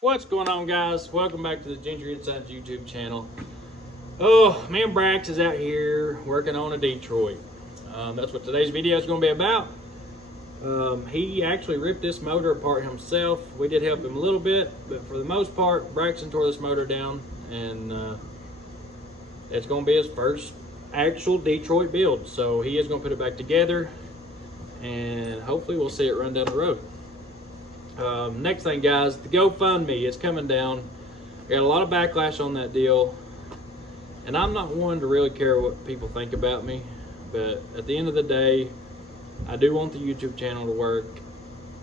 What's going on, guys? Welcome back to the Gentry Inside YouTube channel. Oh, me and Brax is out here working on a Detroit. That's what today's video is going to be about. He actually ripped this motor apart himself. We did help him a little bit, but for the most part, Braxton tore this motor down, and it's going to be his first actual Detroit build. So he is going to put it back together, and hopefully we'll see it run down the road. Next thing, guys, the GoFundMe is coming down. I got a lot of backlash on that deal, and I'm not one to really care what people think about me, but at the end of the day, I do want the YouTube channel to work.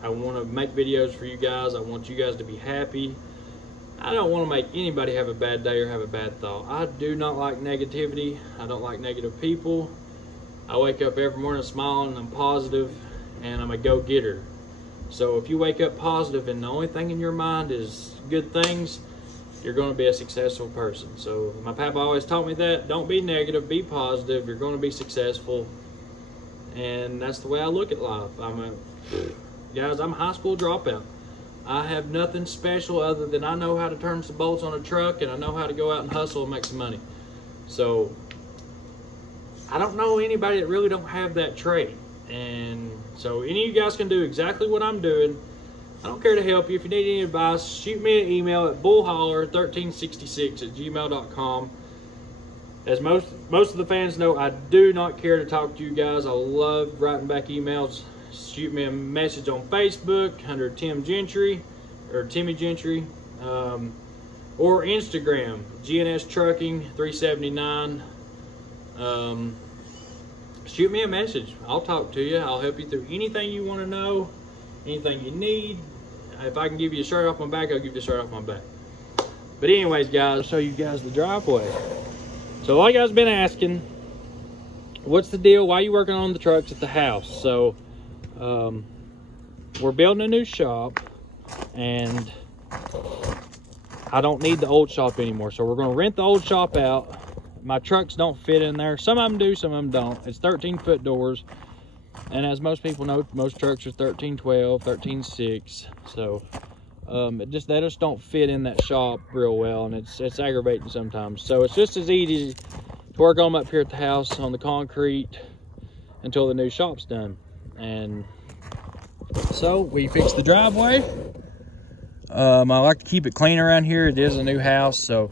I want to make videos for you guys. I want you guys to be happy. I don't want to make anybody have a bad day or have a bad thought. I do not like negativity. I don't like negative people. I wake up every morning smiling, and I'm positive, and I'm a go-getter. So if you wake up positive and the only thing in your mind is good things, you're going to be a successful person. So my papa always taught me that. Don't be negative, be positive. You're going to be successful. And that's the way I look at life. Guys, I'm a high school dropout. I have nothing special other than I know how to turn some bolts on a truck, and I know how to go out and hustle and make some money. So I don't know anybody that really don't have that trait. And so any of you guys can do exactly what I'm doing. I don't care to help you. If you need any advice, shoot me an email at bullholler1366@gmail.com. As most of the fans know, I do not care to talk to you guys. I love writing back emails. Shoot me a message on Facebook under Tim Gentry or Timmy Gentry, or Instagram GNS Trucking 379. Shoot me a message. I'll talk to you. I'll help you through anything you want to know, anything you need. If I can give you a shirt off my back, I'll give you a shirt off my back. But anyways, guys, I'll show you guys the driveway. So a lot of you guys have been asking, what's the deal? Why are you working on the trucks at the house? So we're building a new shop, and I don't need the old shop anymore. So we're going to rent the old shop out. My trucks don't fit in there. Some of them do, some of them don't. It's 13-foot doors. And as most people know, most trucks are 13-12, 13-6. So they just don't fit in that shop real well, and it's aggravating sometimes. So it's just as easy to work on them up here at the house on the concrete until the new shop's done. And so we fixed the driveway. I like to keep it clean around here. It is a new house, so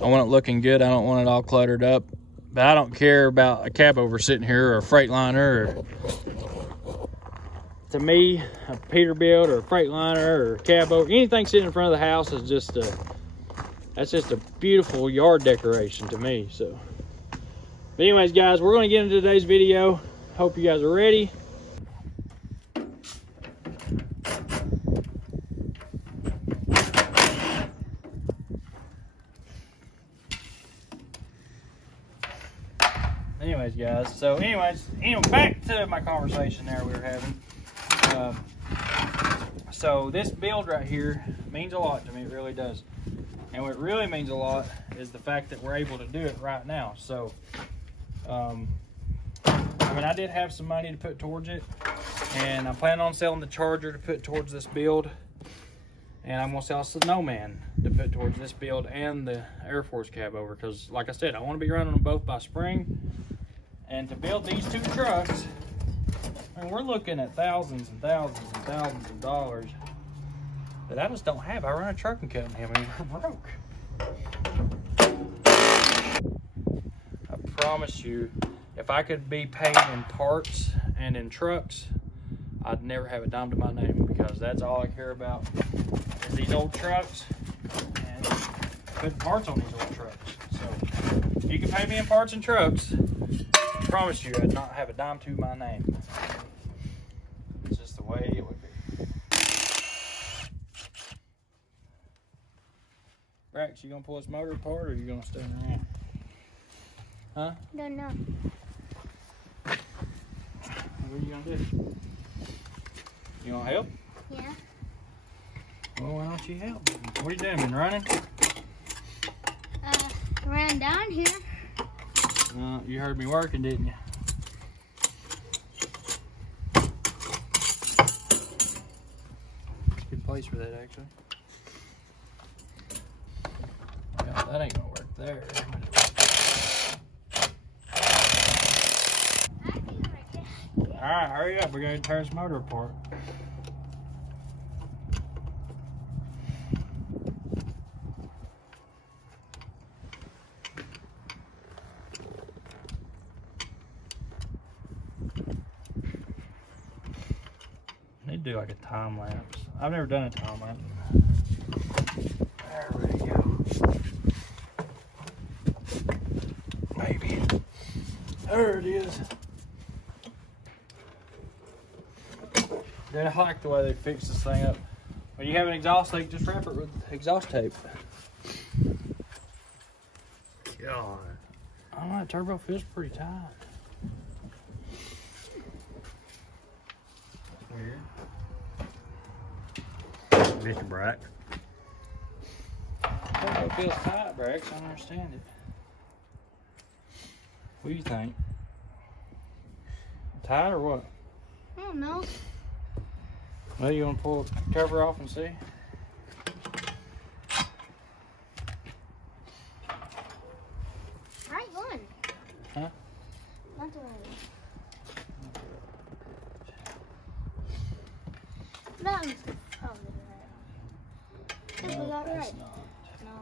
I want it looking good. I don't want it all cluttered up. But I don't care about a cab over sitting here or a Freightliner. To me, a Peterbilt or a Freightliner or a cab over, anything sitting in front of the house is just that's just a beautiful yard decoration to me. So, but anyways, guys, we're going to get into today's video. Hope you guys are ready. Anyways, guys, so back to my conversation there we were having. So this build right here means a lot to me. It really does. And what really means a lot is the fact that we're able to do it right now. So I mean, I did have some money to put towards it, and I'm planning on selling the Charger to put towards this build, and I'm gonna sell a Snowman to put towards this build and the Air Force cab over, because like I said, I want to be running them both by spring. And to build these two trucks, I mean, we're looking at thousands and thousands and thousands of dollars that I just don't have. I run a trucking company. I mean, we're broke. I promise you, if I could be paid in parts and in trucks, I'd never have a dime to my name, because that's all I care about is these old trucks and putting parts on these old trucks. So if you can pay me in parts and trucks, I promise you I'd not have a dime to my name. It's just the way it would be. Brax, you gonna pull this motor apart, or are you gonna stay around? Huh? Don't know. What are you gonna do? You wanna help? Yeah. Well, why don't you help? What are you doing? Been running? Ran down here. You heard me working, didn't you? It's a good place for that, actually. That ain't gonna work there. Alright, hurry up. We're gonna tear this motor apart. Need to do like a time lapse. I've never done a time lapse. There we go. Maybe. There it is. Dude, I like the way they fix this thing up. When you have an exhaust leak, just wrap it with exhaust tape. God. I don't know, the turbo feels pretty tight. Weird. Mr. Brax. Turbo feels tight, Brax. I don't understand it. What do you think? Tight or what? I don't know. Well, you want to pull the cover off and see? I ain't going. Huh? Not the way. That one's probably right. This was all right. It's not. No.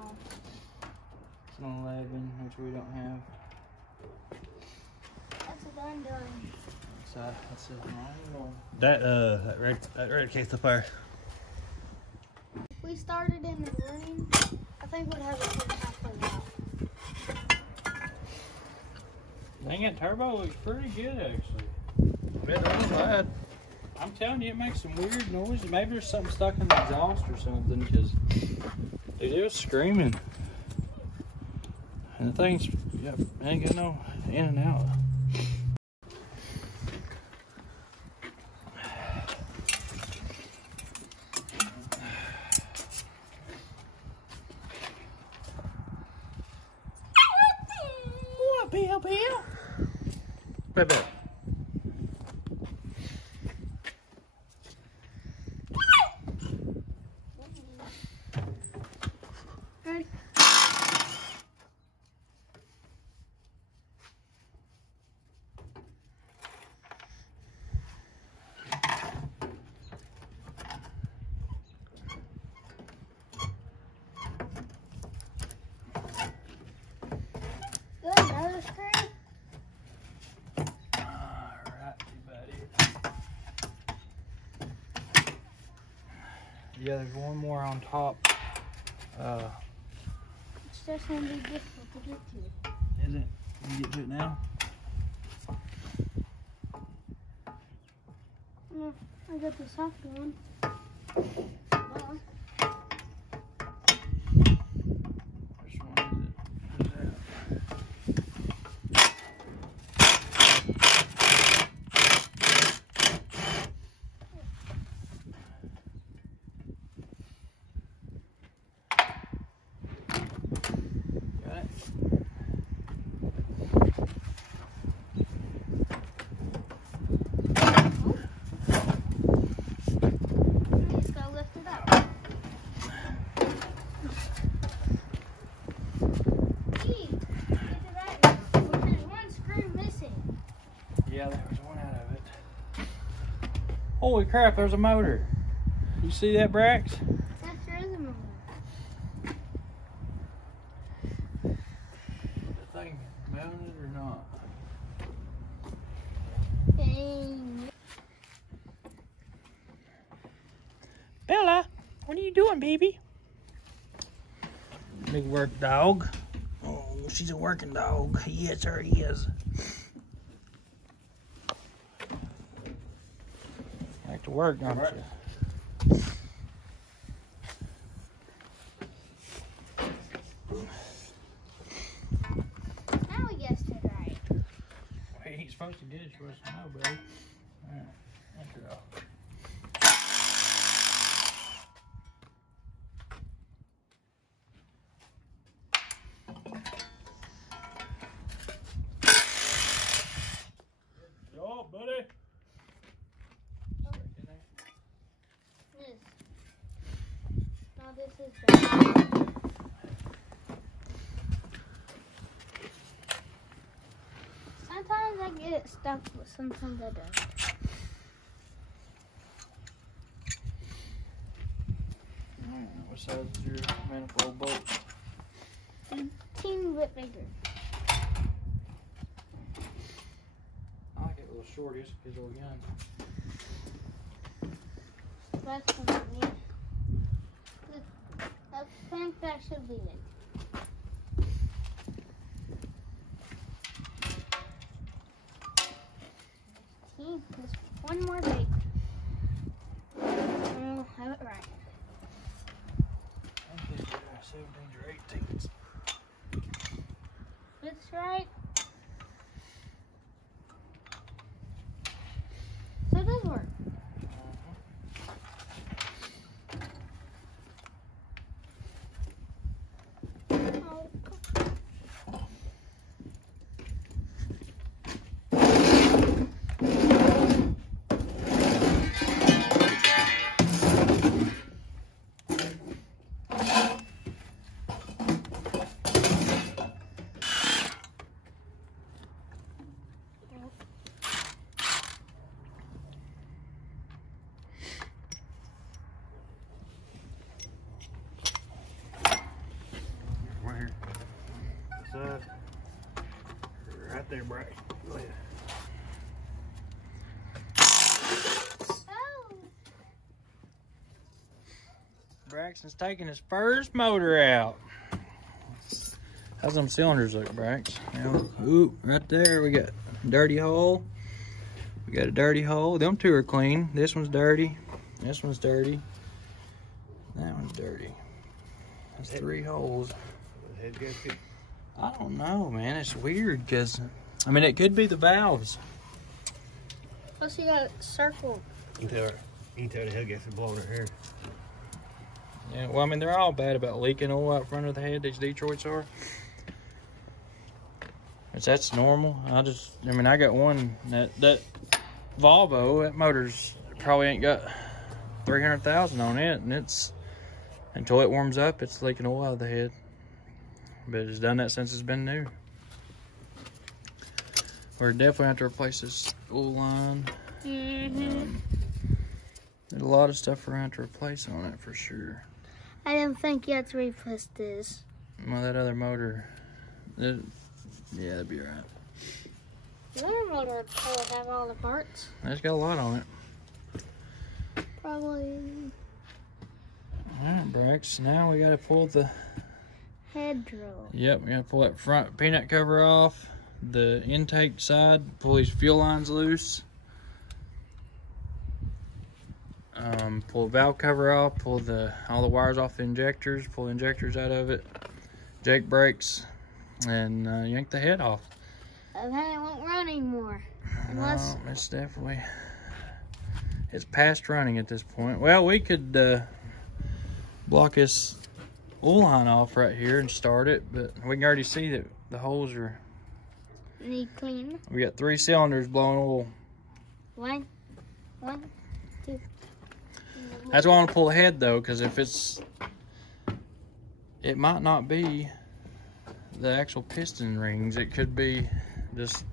It's an 11, which we don't have. That's a done. So that's a wrong one. That red case up there. If we started in the morning, I think we'd have it till halfway out. Dang it, turbo looks pretty good actually. Yeah, that's bad. I'm telling you, it makes some weird noise. Maybe there's something stuck in the exhaust or something, because dude, it was screaming. And the thing's, yep, ain't got no in and out. What, Bill? Baby. Ready? Good, another screw. Alright, buddy. Yeah, there's one more on top. It's just gonna be difficult to get to. Is it? Can you get to it now? No, I got the soft one. Which one is it? Who's that? Got it? You just gotta lift it up. Gee, get to that now. There's one screw missing. Yeah, there was one out of it. Holy crap, there's a motor. You see that, Brax? That sure is a motor. The thing mounted or not? Dang. Bella, what are you doing, baby? Big work dog. Oh, she's a working dog. Yes, sir, he is. Like to work, don't you? Now we guessed it right. Well, he's supposed to do it. You're supposed to know, buddy. All right, that's it all. Good job, buddy. This. Now this is bad. get stuck, but sometimes I don't. What size is your manifold bolt? A teeny bit bigger. I like it a little short, it's a little young. That's for me. I think that should be it. Just one more bait. And we'll have it right. I think they're 17s or 18s. It's right. So it does work. Oh, Right here. Side. Right there, Braxton. Go ahead. oh. Braxton's taking his first motor out. How's them cylinders look, Brax? Ooh, right there we got a dirty hole. We got a dirty hole. Them two are clean. This one's dirty. This one's dirty. That one's dirty. That's 3 holes. Head gasket. I don't know, man. It's weird because, I mean, it could be the valves. Plus you got it circled. You can tell the head gasket blowing right here. Yeah, well, I mean, they're all bad about leaking oil out front of the head. These Detroits are. But that's normal. I mean, I got one that Volvo. That motor's probably ain't got 300,000 on it, and it's until it warms up, it's leaking oil out of the head. But it's done that since it's been new. We're definitely have to replace this oil line. There's a lot of stuff we're going to have to replace on it for sure. I didn't think you had to replace this. Well, that other motor, yeah, that'd be all right. The other motor would probably have all the parts. It's got a lot on it. Probably. Alright, Brax, now we got to pull the Head drill. Yep, we got to pull that front peanut cover off, the intake side, pull these fuel lines loose. Pull the valve cover off, pull all the wires off the injectors, pull the injectors out of it, Jake brakes, and yank the head off. And then it won't run anymore. Unless... No, it's past running at this point. Well, we could block this oil line off right here and start it, but we can already see that the holes are... Need clean. We got 3 cylinders blowing oil. One, two. That's why I want to pull the head though, because if it might not be the actual piston rings. It could be just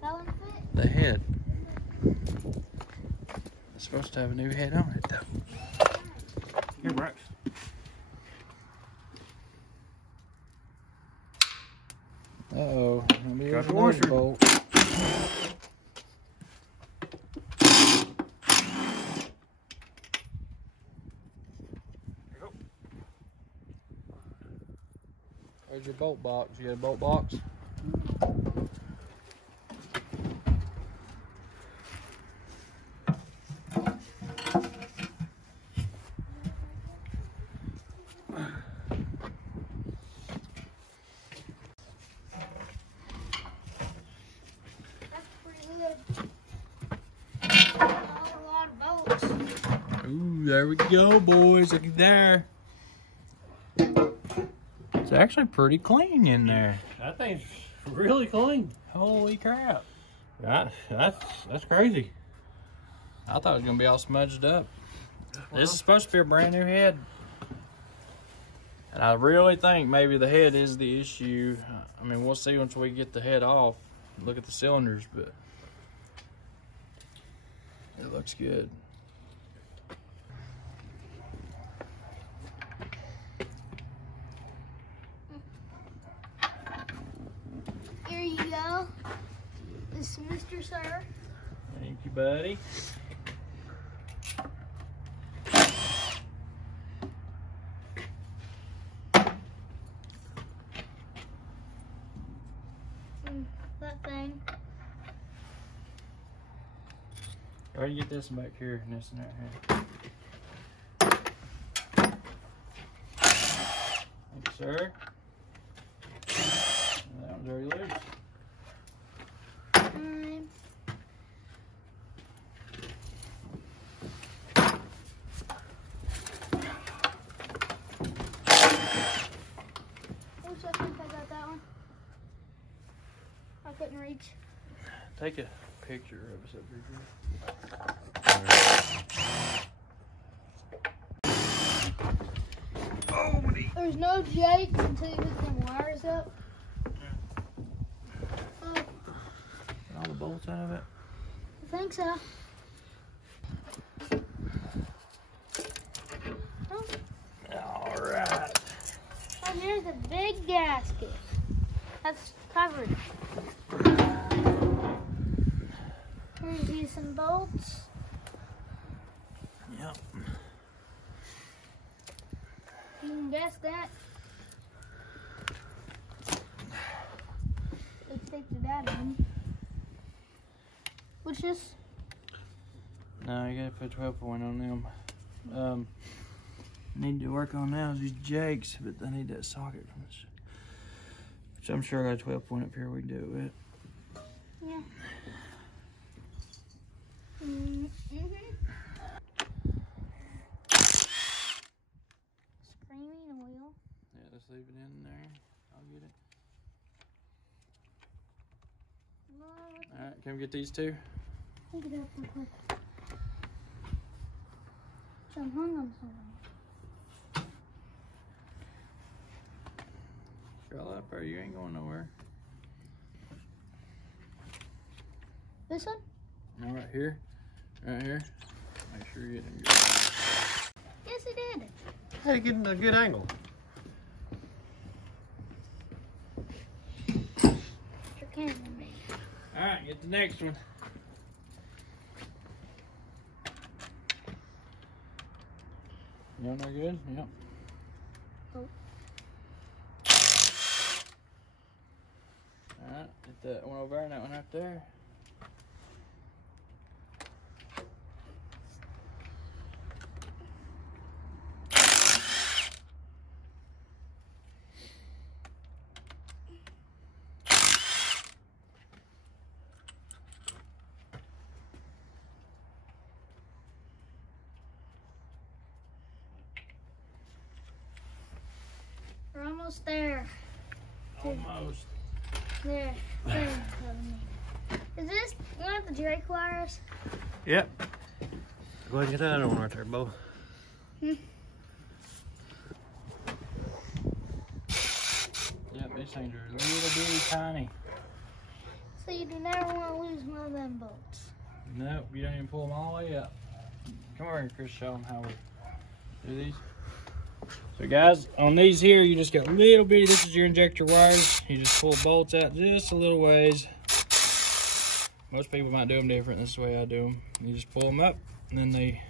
the head. It's supposed to have a new head on it though. Here, Brax. Uh-oh. Got the washer. Bolt. There's your bolt box. You got a bolt box? Ooh, there we go, boys. Look at there. It's actually pretty clean in there. That thing's really clean. Holy crap. That's crazy. I thought it was going to be all smudged up. This is supposed to be a brand new head. And I really think maybe the head is the issue. I mean, we'll see once we get the head off. Look at the cylinders, but It looks good. Here you go. This is Mr. Sir. Thank you, buddy. That thing. Go ahead and get this one back here and this one right here. Thank you, sir. That one's already loose. I think I got that one. I couldn't reach. Take a picture of us up here. There's no jake until you hook them wires up. Oh, Get all the bolts out of it. I think so. Oh, All right. oh, here's a big gasket. That's covered. Here's some bolts. Yep. You can guess that. Let's take the data in. What's this? No, you gotta put 12 point on them. Need to work on now is these jakes, but I need that socket from this. Which I'm sure I got a 12 point up here we can do it with. Yeah. Mm-hmm. Screaming wheel. Yeah, let's leave it in there. I'll get it. All right, can we get these two? Pick it up real quick. So I'm hung on something. Girl, up there, you ain't going nowhere. This one? No, right here. Right here. Make sure you get them good. Yes, it did. How to get in a good angle? Your camera made. All right, get the next one. You know, no good? Yep. Oh. All right, get that one over there and that one right there. We're almost there. Almost. There. Is this one of the Drake wires? Yep. Go ahead and get that other one right there, Bo. Yep, these things are little bitty tiny. So you do never want to lose one of them bolts. Nope, you don't even pull them all the way up. Come over here, Chris, show them how we do these. So guys, on these here, you just got little bitty, this is your injector wires. You just pull bolts out just a little ways. Most people might do them different. This is the way I do them. You just pull them up, and then they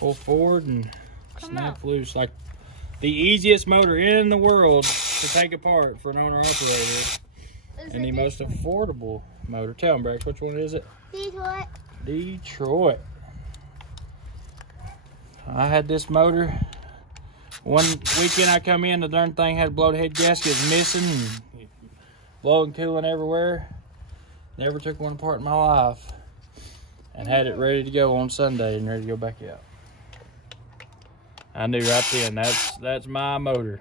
pull forward and snap loose. Like the easiest motor in the world to take apart for an owner-operator. And the most affordable motor. Tell them, Brax, which one is it? Detroit. Detroit. I had this motor. One weekend I come in, the darn thing had a blown head gasket missing and blowing cooling everywhere. Never took one apart in my life. And had it ready to go on Sunday and ready to go back out. I knew right then, that's my motor.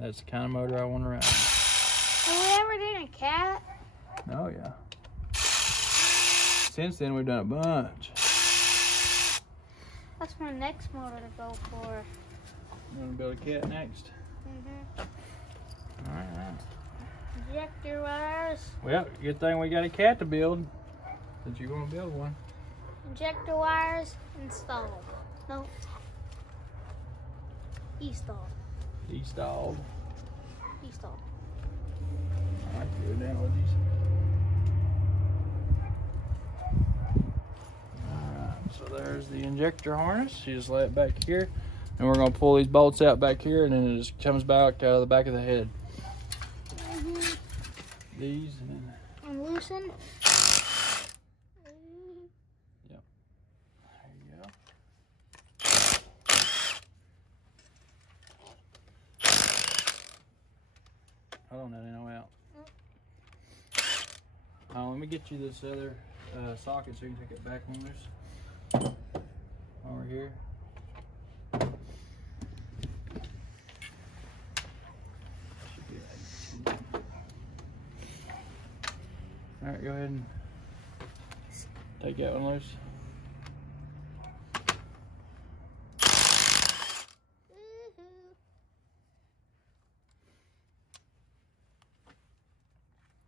That's the kind of motor I want to ride. Have we ever done a cat? Oh yeah. Since then we've done a bunch. That's my next motor to go for. You want to build a cat next? Mm-hmm. Alright. Injector wires. Well, good thing we got a cat to build. Since you want to build one. Injector wires installed. No. Installed. Installed. Installed. I like to go down with these. Alright, so there's the injector harness. You just lay it back here. And we're going to pull these bolts out back here, and then it just comes back out of the back of the head. These and then... Unloosen. Yep. There you go. Hold on, that ain't no out. Let me get you this other socket so you can take it back on this. Over here. All right, go ahead and take that one loose.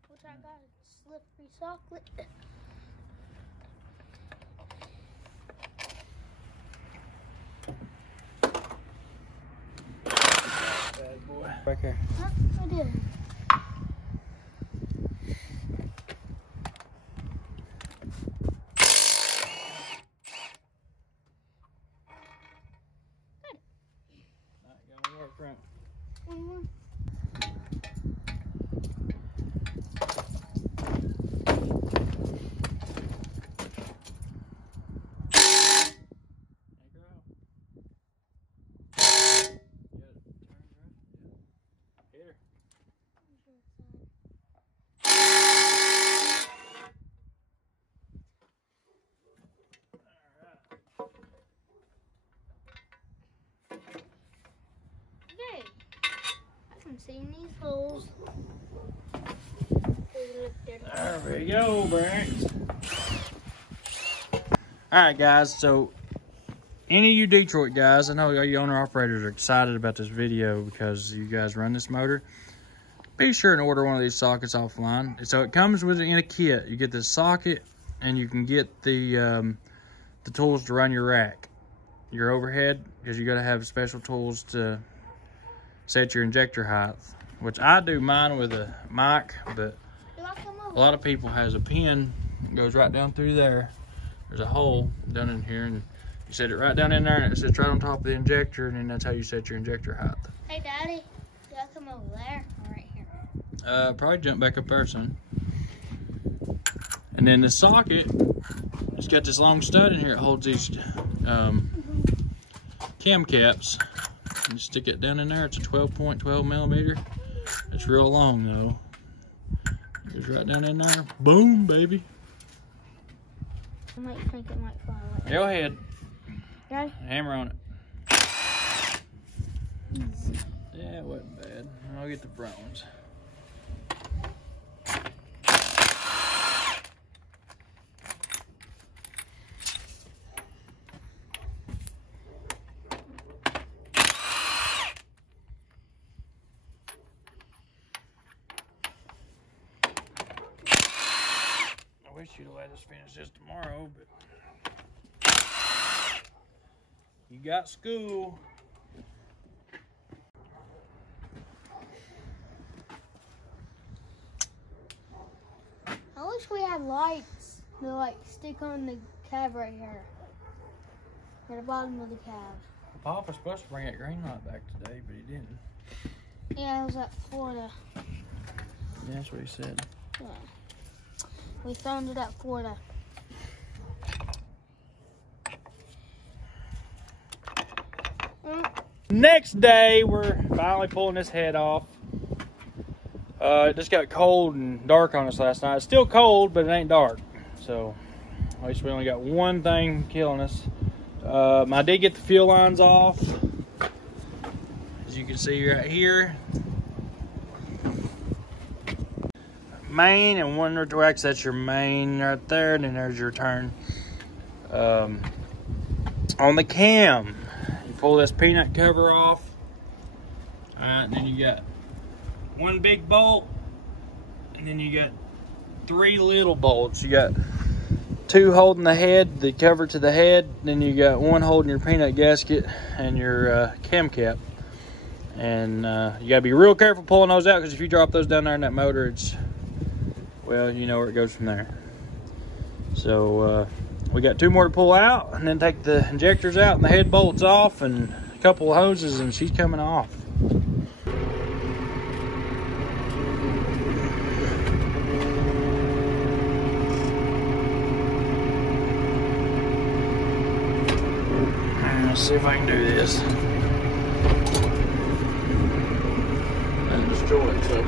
Which I got a slippery socket. Bad boy. Back here. Huh? I did. Front. One more. Seeing these holes. There we go, Brax. Alright guys, so any of you Detroit guys, I know all you owner operators are excited about this video because you guys run this motor. Be sure and order one of these sockets offline. So it comes with it in a kit. You get this socket and you can get the tools to run your rack, your overhead, because you got to have special tools to set your injector height, which I do mine with a mic, but a lot of people has a pin that goes right down through there. There's a hole down in here, and you set it right down in there, and it sits right on top of the injector, and then that's how you set your injector height. Hey, Daddy, do I come over there or right here? Probably jump back up there, son. And then the socket, it's got this long stud in here. It holds these cam caps. You stick it down in there. It's a 12.12 millimeter. It's real long though. It goes right down in there. Boom, baby. I might think it might fly away. Go ahead. Okay. Hammer on it. Yeah, it wasn't bad. I'll get the front ones. I wish you'd let us finish this tomorrow, but you got school. I wish we had lights to like stick on the cab right here. At the bottom of the cab. Papa's supposed to bring that green light back today, but he didn't. Yeah, it was at Florida. Yeah, that's what he said. Yeah. We found it at Florida. Next day, we're finally pulling this head off. It just got cold and dark on us last night. It's still cold, but it ain't dark. So, at least we only got one thing killing us. I did get the fuel lines off. As you can see right here. Main and one retroax, that's your main right there, and then there's your turn. On the cam, you pull this peanut cover off. Alright, and then you got one big bolt, and then you got three little bolts. You got two holding the head, the cover to the head. Then you got one holding your peanut gasket and your cam cap. And you gotta be real careful pulling those out, because if you drop those down there in that motor, it's, well, you know where it goes from there. So we got two more to pull out, and then take the injectors out and the head bolts off and a couple of hoses, and she's coming off. Let's see if I can do this. And destroy it, so.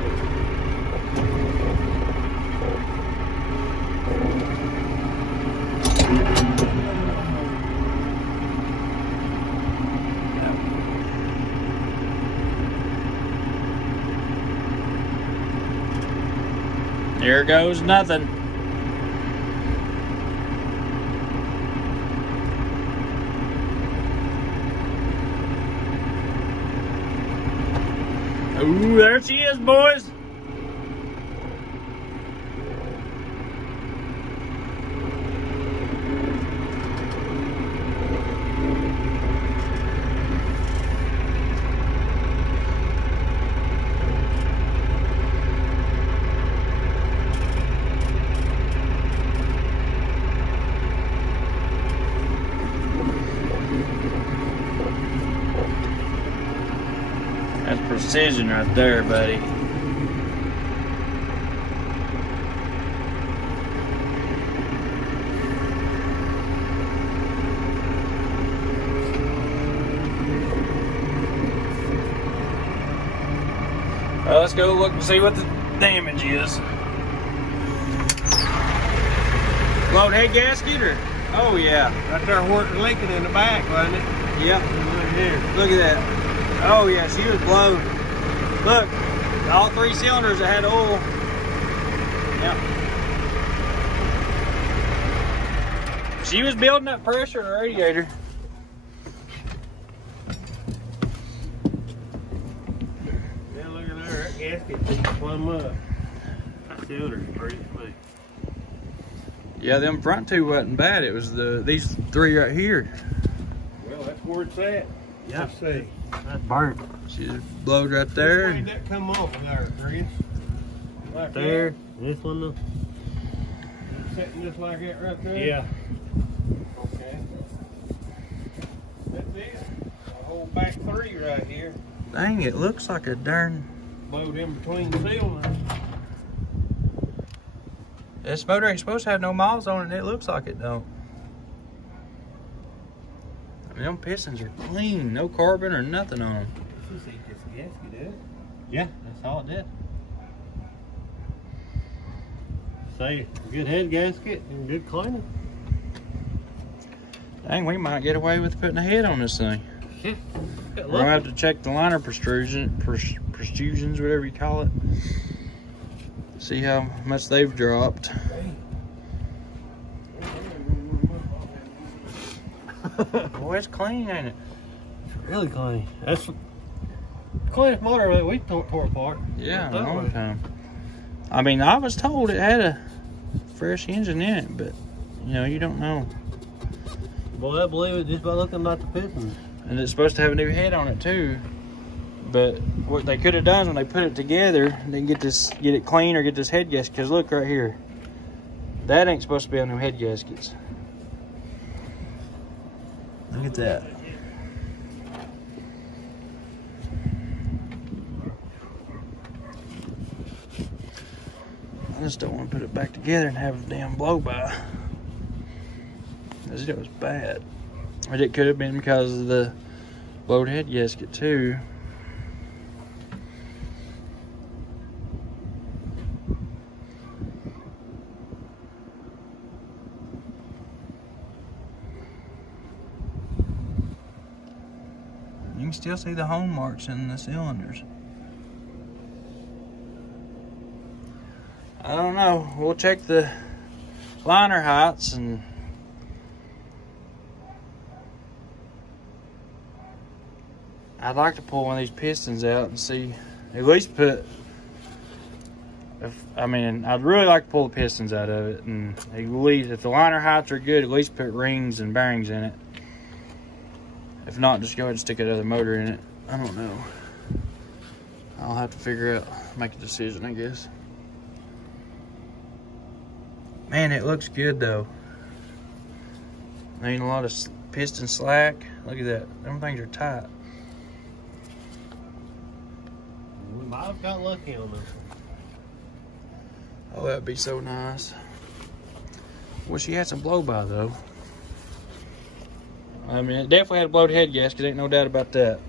There goes nothing. Ooh, there she is, boys. That's precision right there, buddy. Well, let's go look and see what the damage is. Load head gasket, or? Oh yeah. Right there where it's leaking in the back, wasn't it? Yep. Right here. Look at that. Oh yeah, she was blown. Look, all three cylinders that had oil. Yep. She was building up pressure in the radiator. Yeah, look at there. That gasket keeps plumb up. That cylinder's pretty sweet. Yeah, them front two wasn't bad. It was these three right here. Well, that's where it's at. Yeah. Let's see. That's burnt. She just blowed right there. Why did that come off there, Chris? Like There, that? this one though. Setting just like that right there? Yeah. Okay. That's it. The whole back three right here. Dang, it looks like a darn. Blowed in between the cylinders. This motor ain't supposed to have no miles on it, and it looks like it don't. I mean, them pistons are clean, no carbon or nothing on them. This is just a gasket, isn't it? Yeah, that's all it did. Say, good head gasket and good cleaning. Dang, we might get away with putting a head on this thing. Yeah. We're gonna have to check the liner protrusions, whatever you call it. See how much they've dropped. Boy, it's clean, ain't it? Really clean. That's the cleanest motor that we tore apart. Yeah, a long time. I mean, I was told it had a fresh engine in it, but you know, you don't know. Boy, I believe it just by looking at the pistons. And it's supposed to have a new head on it too. But what they could have done when they put it together, they get it clean or get this head gasket. Because look right here, that ain't supposed to be on them head gaskets. Look at that. I just don't want to put it back together and have a damn blow by. Because it was bad. But it could have been because of the blowed head gasket too. You can still see the home marks in the cylinders. I don't know. We'll check the liner heights and I'd like to pull one of these pistons out and see, at least put I'd really like to pull the pistons out of it, and at least if the liner heights are good, at least put rings and bearings in it. If not, just go ahead and stick another motor in it. I don't know. I'll have to figure out, make a decision, I guess. Man, it looks good though. Ain't a lot of piston slack. Look at that. Them things are tight. We might have got lucky on this one. Oh, that'd be so nice. Wish he had some blow by though. I mean, it definitely had a blowed head gasket. Ain't no doubt about that.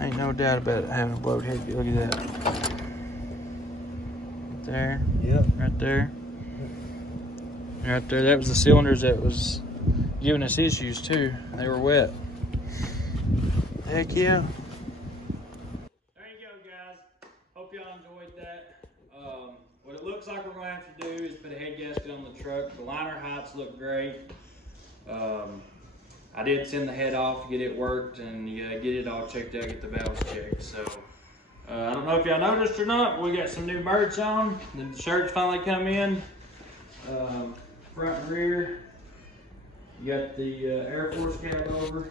Ain't no doubt about it having a blowed head. Look at that. Right there. Yep. Right there. Right there. That was the cylinders that was giving us issues too. They were wet. Heck yeah. There you go, guys. Hope y'all enjoyed that. What it looks like we're going to have to do is put a head gasket on the truck. The liner heights look great. I did send the head off to get it worked and get it all checked out, get the valves checked. So I don't know if y'all noticed or not, but we got some new merch on. The shirts finally come in. Front and rear. You got the Air Force cab over.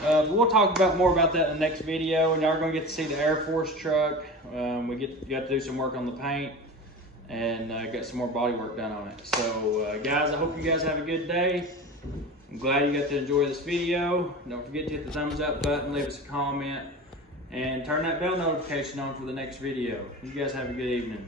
But we'll talk about more about that in the next video, and y'all are going to get to see the Air Force truck. We got to do some work on the paint, and got some more body work done on it. So guys, I hope you guys have a good day. I'm glad you got to enjoy this video. Don't forget to hit the thumbs up button, leave us a comment, and turn that bell notification on for the next video. You guys have a good evening.